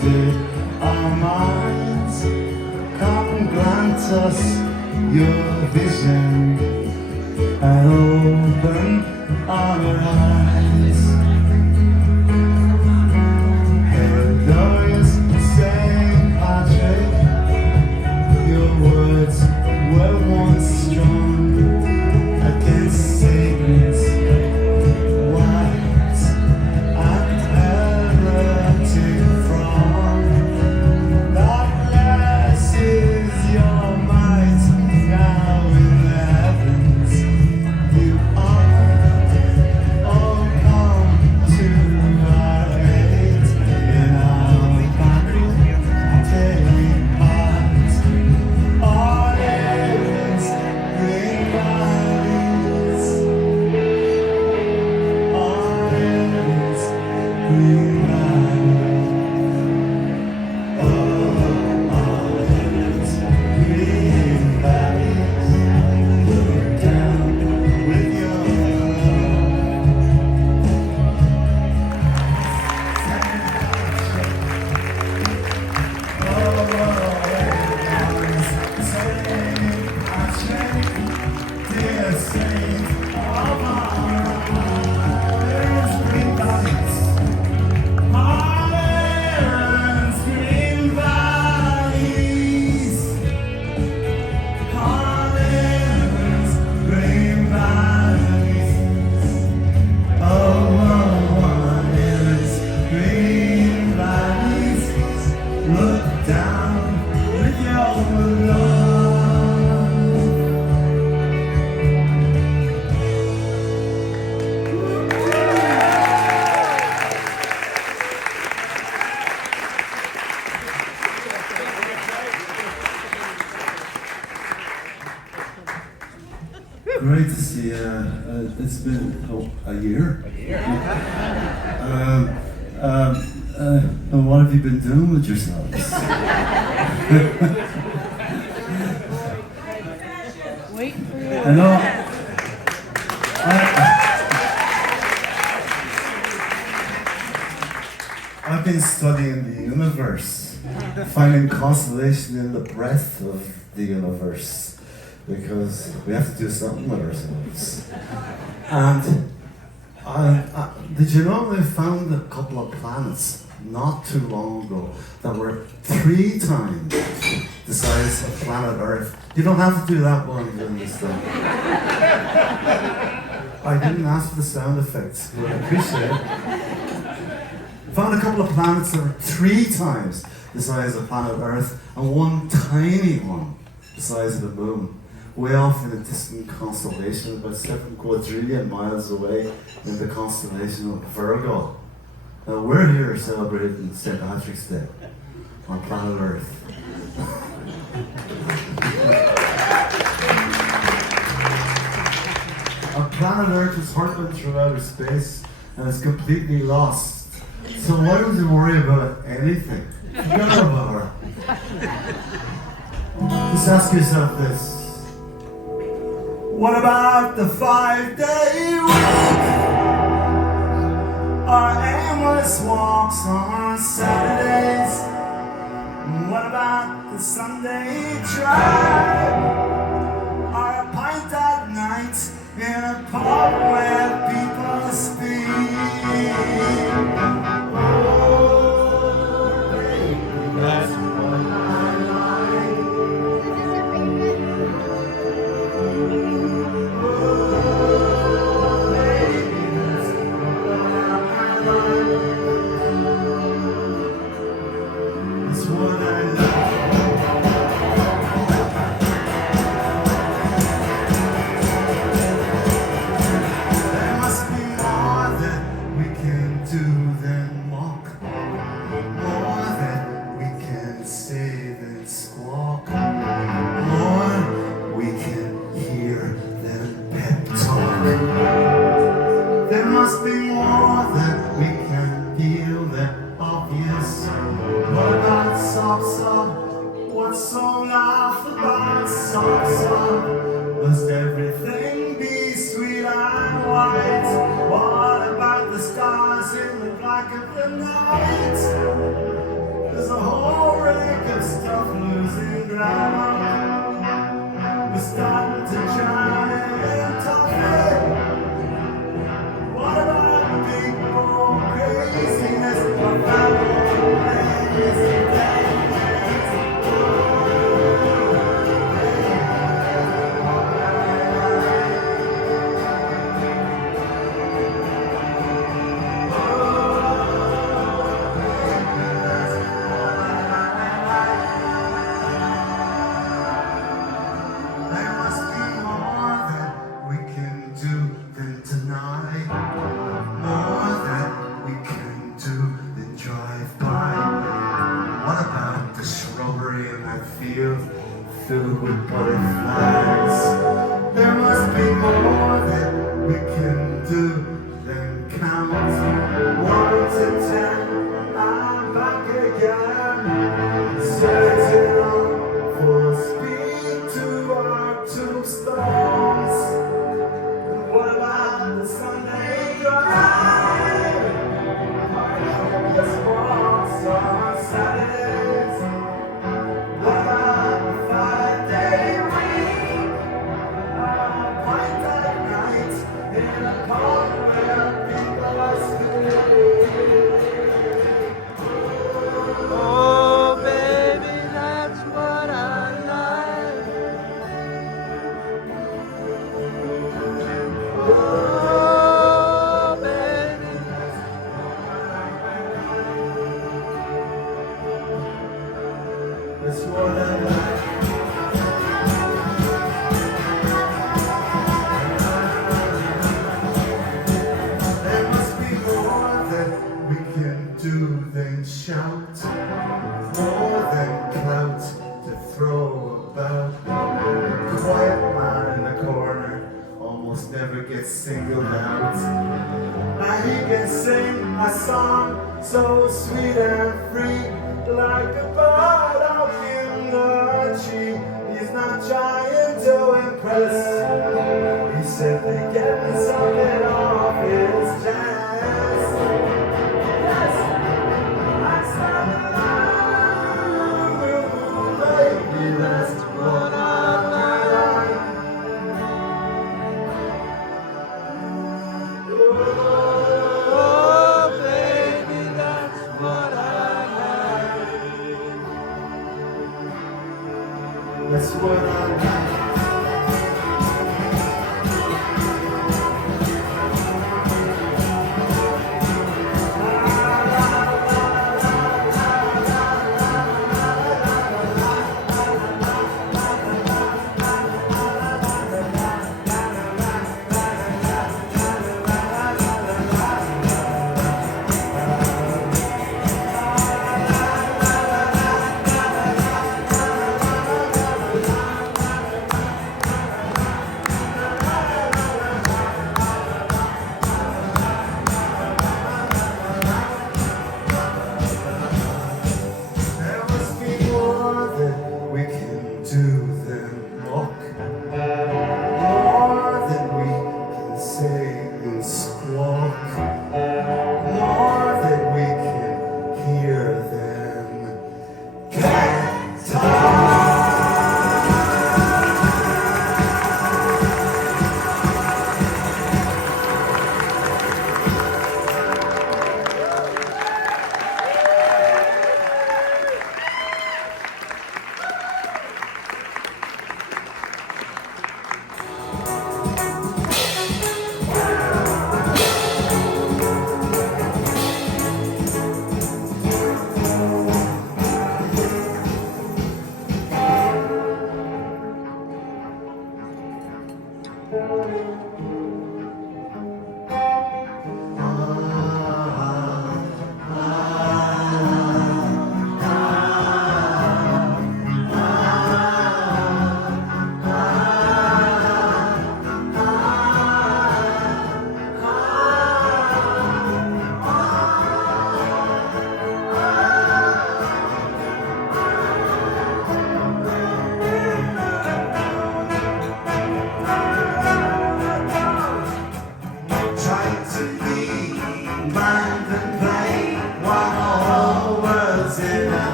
did our minds come and grant us your vision and open our eyes? Hail glorious Saint Patrick, your words were once strong against Satan's wiles and heretic throng. God blesses your might now in the heavens. You are all come to our aid in our battle. Take part. All areas green valleys. All areas green valleys. All areas green valleys. Look down with your dear Saint of our green valleys. Highlands, green valleys. Highlands, green valleys. Oh, highlands, green valleys. Look down with your love. Great to see you. It's been a year. And what have you been doing with yourselves? Wait for you. I know. I've been studying the universe, finding consolation in the breadth of the universe, because we have to do something with ourselves. And did you know they found a couple of planets not too long ago that were 3 times the size of planet Earth? You don't have to do that while I'm doing this thing. I didn't ask for the sound effects, but I appreciate it. Found a couple of planets that were 3 times the size of planet Earth, and one tiny one the size of the moon, way off in a distant constellation about 7 quadrillion miles away in the constellation of Virgo. Now we're here celebrating St. Patrick's Day on planet Earth. Our planet Earth is hurtling through outer space and is completely lost. So why don't you worry about anything? Forget about her. Just ask yourself this. What about the 5-day week? Our aimless walks on Saturdays? What about the Sunday drive? Our pint at night in a pub where people speak? Oh, baby, that's what I like. Oh, baby, that's what I like. It's what I like. There must be more that we can do than walk, more that we can say than squawk, more we can hear than pep talk. There must be more that we can feel than obvious. What about sob sob? What's so laugh about sob sob? Must everything be sweet and white? What about the stars in the black of the night? There's a whole wreck of stuff losing ground. We're starting to try and talk it. What about big more craziness? What about crazy filled with butterflies? There must be more that we can do than count 1 to 10. I'm back again, searching on full speed to our tombstones. And what about the Sunday drive? My homeless walks on Saturdays. What about the 5-day week? Pint at night in a park where people are sleeping. Oh, baby, that's what I like. Oh, baby, that's what I like. There must be more that we can do than shout, more than clout to throw about. The quiet man in the corner almost never gets singled out. Now he can sing a song so sweet and free, like a bird out in the tree. He's not trying to impress. He said they're getting something off his chest. Yes, that's not love, baby, that's what I like. oh, baby, that's what I like. That's what I like.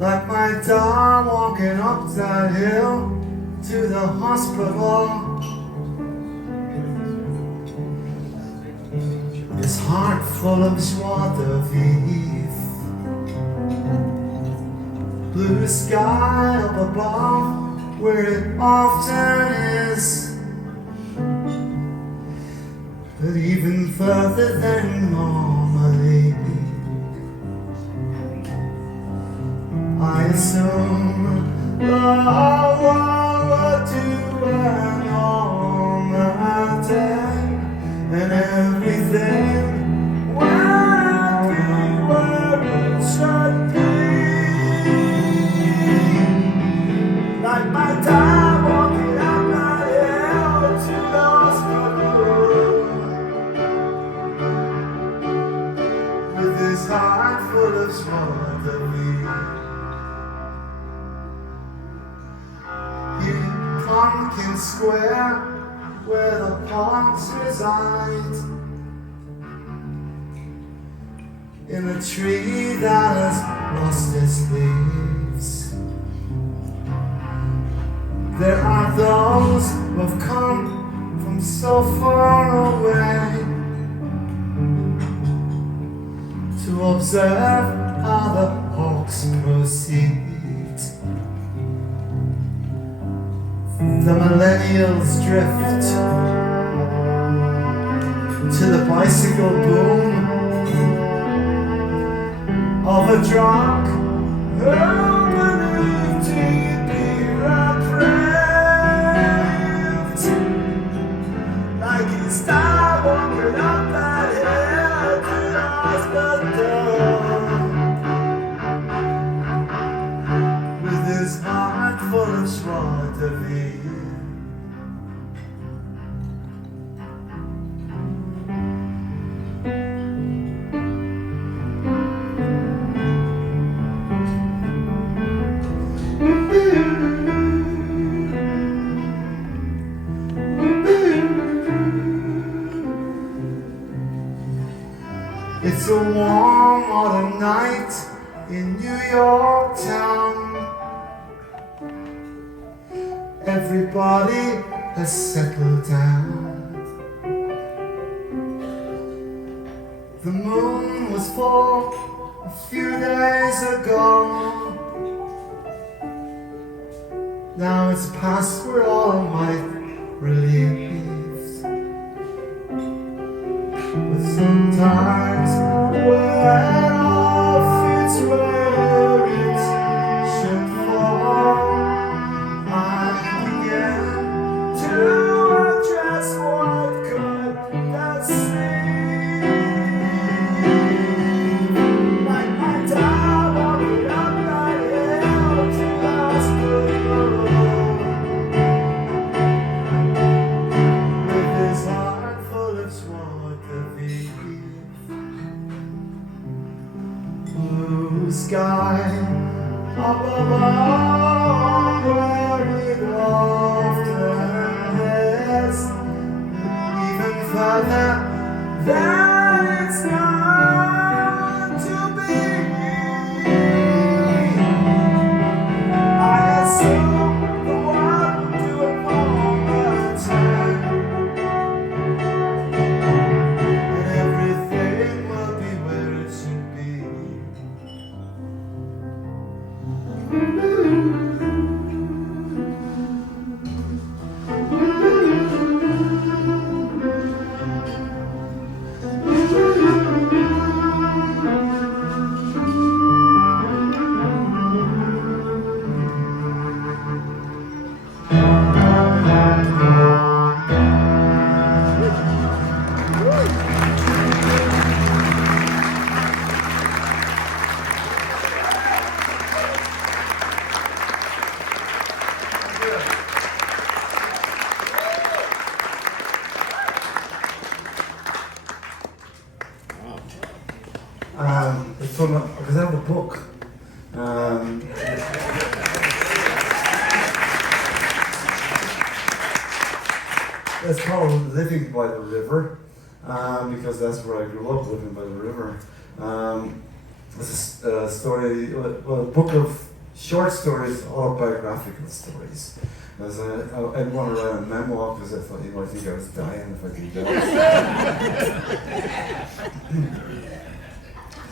Like my dog walking up that hill to the hospital. His heart full of joie de vivre. Blue sky up above where it often is, but even further than normally. I assume love will do an normal day, and everything will be where it should be. Like my dad walking up my hill to the hospital, with his heart full of joie de vivre. Pumpkin Square, where the parks reside, in a tree that has lost its leaves. There are those who have come from so far away to observe how the hawks proceed. The millennials drift to the bicycle boom of a drunk who believed he'd be reprieved. Like he started walking up that hill to the hospital, with his heart full of joie de vivre. It's a warm autumn night in New York town. Everybody has settled down. The moon was full a few days ago. Now it's past where all might relieved. But sometimes when all fits where it should fall, I begin to address what could that seem. Like my dad walking up that hill to the hospital, fun because I have a book. It's called Living by the River, because that's where I grew up, living by the river. It's a story, a book of short stories, autobiographical stories. As I didn't want to write a memoir because I thought you might think I was dying if I did that.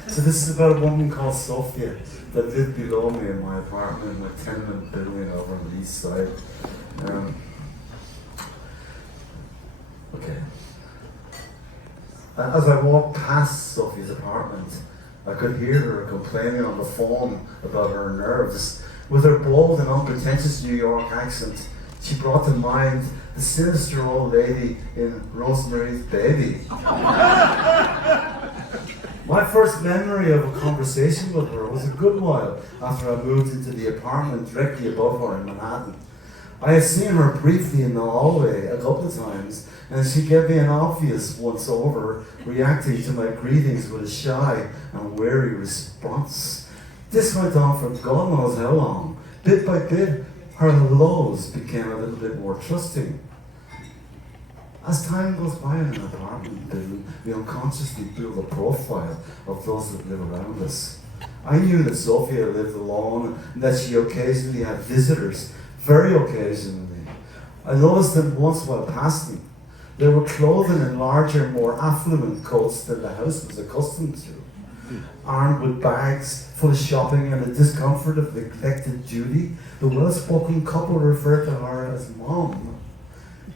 So this is about a woman called Sophia that lived below me in my apartment in my tenement building over on the east side. Okay. As I walked past Sophie's apartment, I could hear her complaining on the phone about her nerves. With her bold and unpretentious New York accent, she brought to mind the sinister old lady in Rosemary's Baby. My first memory of a conversation with her was a good while after I moved into the apartment directly above her in Manhattan. I had seen her briefly in the hallway a couple of times, and she gave me an obvious once over, reacting to my greetings with a shy and wary response. This went on for God knows how long. Bit by bit, her hellos became a little bit more trusting. As time goes by in an apartment building, we unconsciously build a profile of those that live around us. I knew that Sophia lived alone and that she occasionally had visitors, very occasionally. I noticed them once while passing. They were clothing in larger, more affluent coats than the house was accustomed to. Armed with bags full of shopping and the discomfort of neglected duty, the well-spoken couple referred to her as Mom.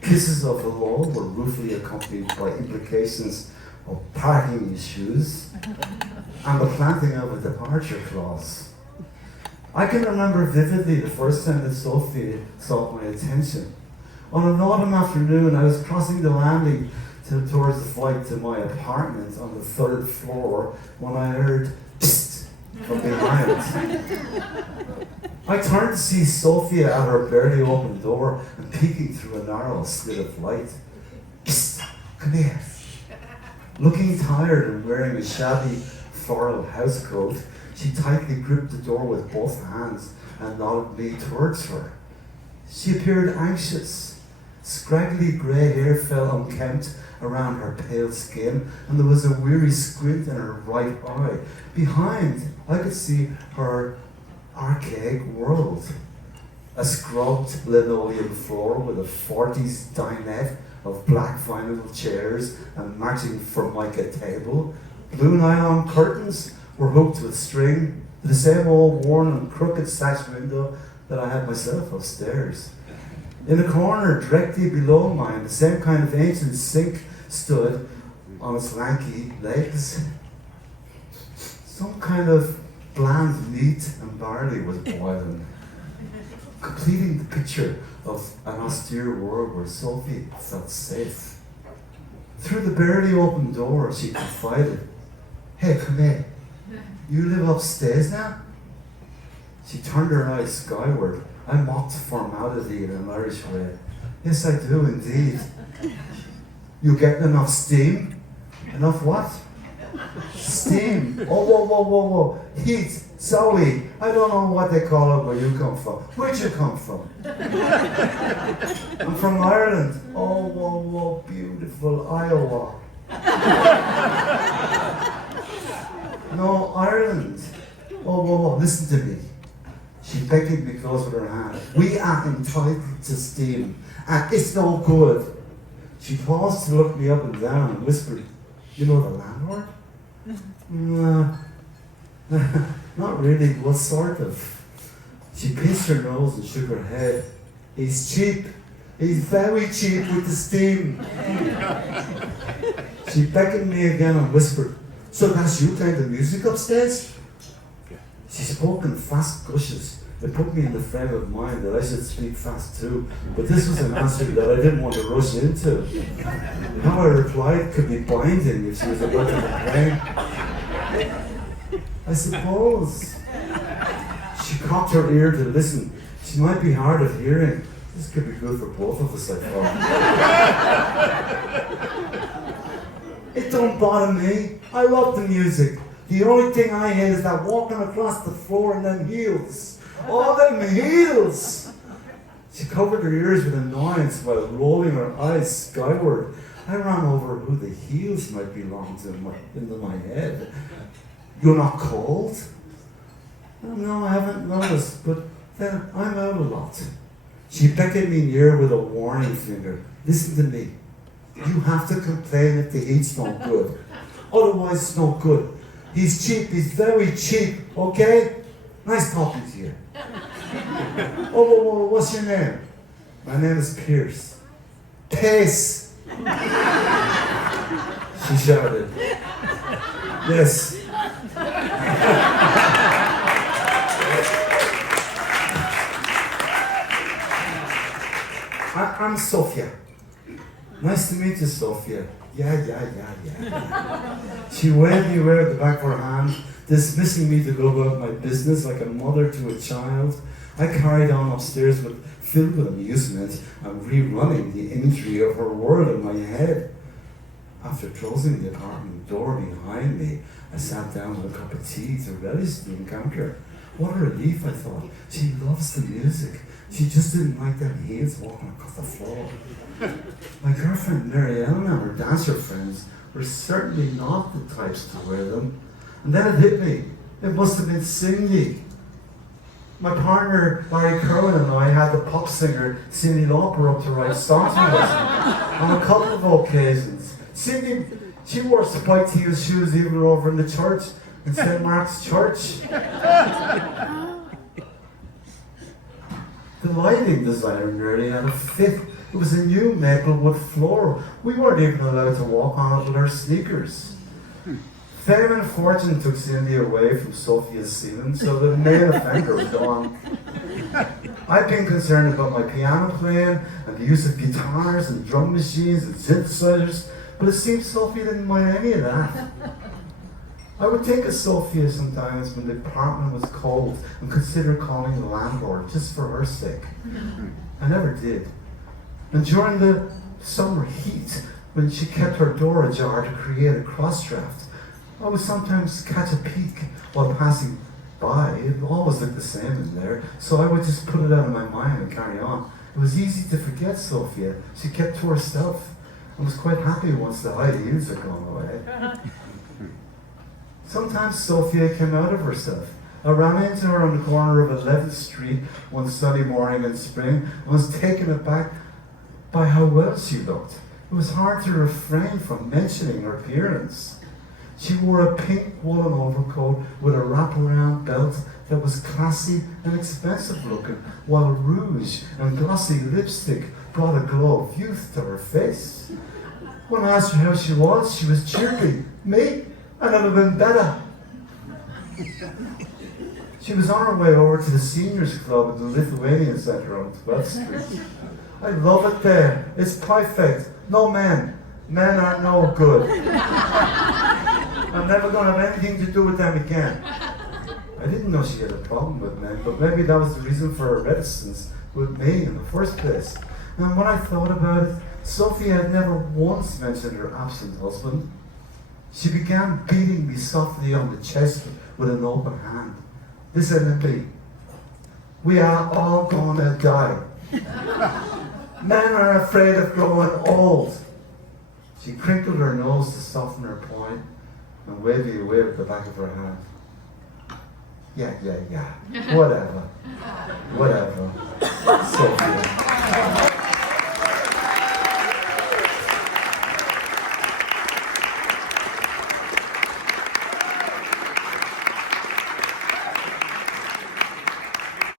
Kisses of hello were ruefully accompanied by implications of parting issues and the planting of a departure clause. I can remember vividly the first time that Sophie sought my attention. On an autumn afternoon, I was crossing the landing towards the flight to my apartment on the 3rd floor when I heard psst from behind. I turned to see Sophia at her barely open door and peeking through a narrow slit of light. Psst, come here. Looking tired and wearing a shabby floral housecoat, she tightly gripped the door with both hands and nodded me towards her. She appeared anxious. Scraggly grey hair fell unkempt around her pale skin, and there was a weary squint in her right eye. Behind, I could see her archaic world. A scrubbed linoleum floor with a 40s dinette of black vinyl chairs and matching Formica table. Blue nylon curtains were hooked with string to the same old worn and crooked sash window that I had myself upstairs. In a corner directly below mine, the same kind of ancient sink stood on its lanky legs. Some kind of bland meat and barley was boiling, completing the picture of an austere world where Sophie felt safe. Through the barely open door, she confided, "Hey, come here. You live upstairs now?" She turned her eyes skyward. I mocked formality in an Irish way. "Yes, I do indeed." "You getting enough steam?" "Enough what?" "Steam. Oh, whoa, whoa, whoa, whoa. Heat. Zoe. I don't know what they call it where you come from. Where'd you come from?" "I'm from Ireland." "Oh, whoa, whoa, beautiful Iowa." "No, Ireland." "Oh, whoa, whoa, listen to me." She beckoned me close with her hand. "We are entitled to steam, and it's no good." She paused to look me up and down and whispered, "You know the landlord?" "Not really, what sort of?" She pinched her nose and shook her head. "He's cheap. He's very cheap with the steam." She beckoned me again and whispered, "So that's you playing the music upstairs?" She spoke in fast gushes. It put me in the frame of mind that I should speak fast too, but this was an answer that I didn't want to rush into. How I replied could be binding if she was about to complain. "I suppose." She cocked her ear to listen. She might be hard of hearing. This could be good for both of us, I thought. "It don't bother me. I love the music. The only thing I hate is that walking across the floor in them heels. All them heels! She covered her ears with annoyance while rolling her eyes skyward. I ran over who the heels might belong to into my head. You're not cold? No, I haven't noticed, but then I'm out a lot. She beckoned me near with a warning finger. Listen to me. You have to complain if the heat's not good. Otherwise, it's not good. He's cheap. He's very cheap. Okay? Nice talking to you. Oh, what's your name? My name is Pierce. Pace! She shouted. Yes. I'm Sophia. Nice to meet you, Sophia. Yeah. She waved me away at the back of her hand, dismissing me to go about my business like a mother to a child. I carried on upstairs filled with amusement and rerunning the imagery of her world in my head. After closing the apartment door behind me, I sat down with a cup of tea to relish the encounter. What a relief, I thought. She loves the music. She just didn't like them heels walking across the floor. My girlfriend Mary Ellen and her dancer friends were certainly not the types to wear them. And then it hit me. It must have been Cindy. My partner Larry Kerwin and I had the pop singer Cyndi Lauper up to write songs with us on a couple of occasions. Cindy, she wore spiked heel shoes even over in the church, in St. Mark's Church. The lighting designer nearly had a fit. It was a new maple wood floor. We weren't even allowed to walk on it with our sneakers. Fame and fortune took Cindy away from Sophia's ceiling, so the main offender was gone. I've been concerned about my piano playing and the use of guitars and drum machines and synthesizers, but it seems Sophia didn't mind any of that. I would take a Sophia sometimes when the apartment was cold and consider calling the landlord just for her sake. I never did. And during the summer heat, when she kept her door ajar to create a cross draft, I would sometimes catch a peek while passing by. It always looked the same in there, so I would just put it out of my mind and carry on. It was easy to forget Sophia. She kept to herself and was quite happy once the high heels had gone away. Sometimes Sophia came out of herself. I ran into her on the corner of 11th Street one sunny morning in spring and was taken aback by how well she looked. It was hard to refrain from mentioning her appearance. She wore a pink woolen overcoat with a wraparound belt that was classy and expensive looking, while rouge and glossy lipstick brought a glow of youth to her face. When I asked her how she was chirping. Me? And I'd have been better. She was on her way over to the seniors club at the Lithuanian Centre on 12th Street. I love it there. It's perfect. No men. Men are no good. I'm never going to have anything to do with them again. I didn't know she had a problem with men, but maybe that was the reason for her reticence with me in the first place. And when I thought about it, Sophia had never once mentioned her absent husband. She began beating me softly on the chest with an open hand. Listen to me. We are all gonna die. Men are afraid of growing old. She crinkled her nose to soften her point and waved me away with the back of her hand. Yeah. Whatever.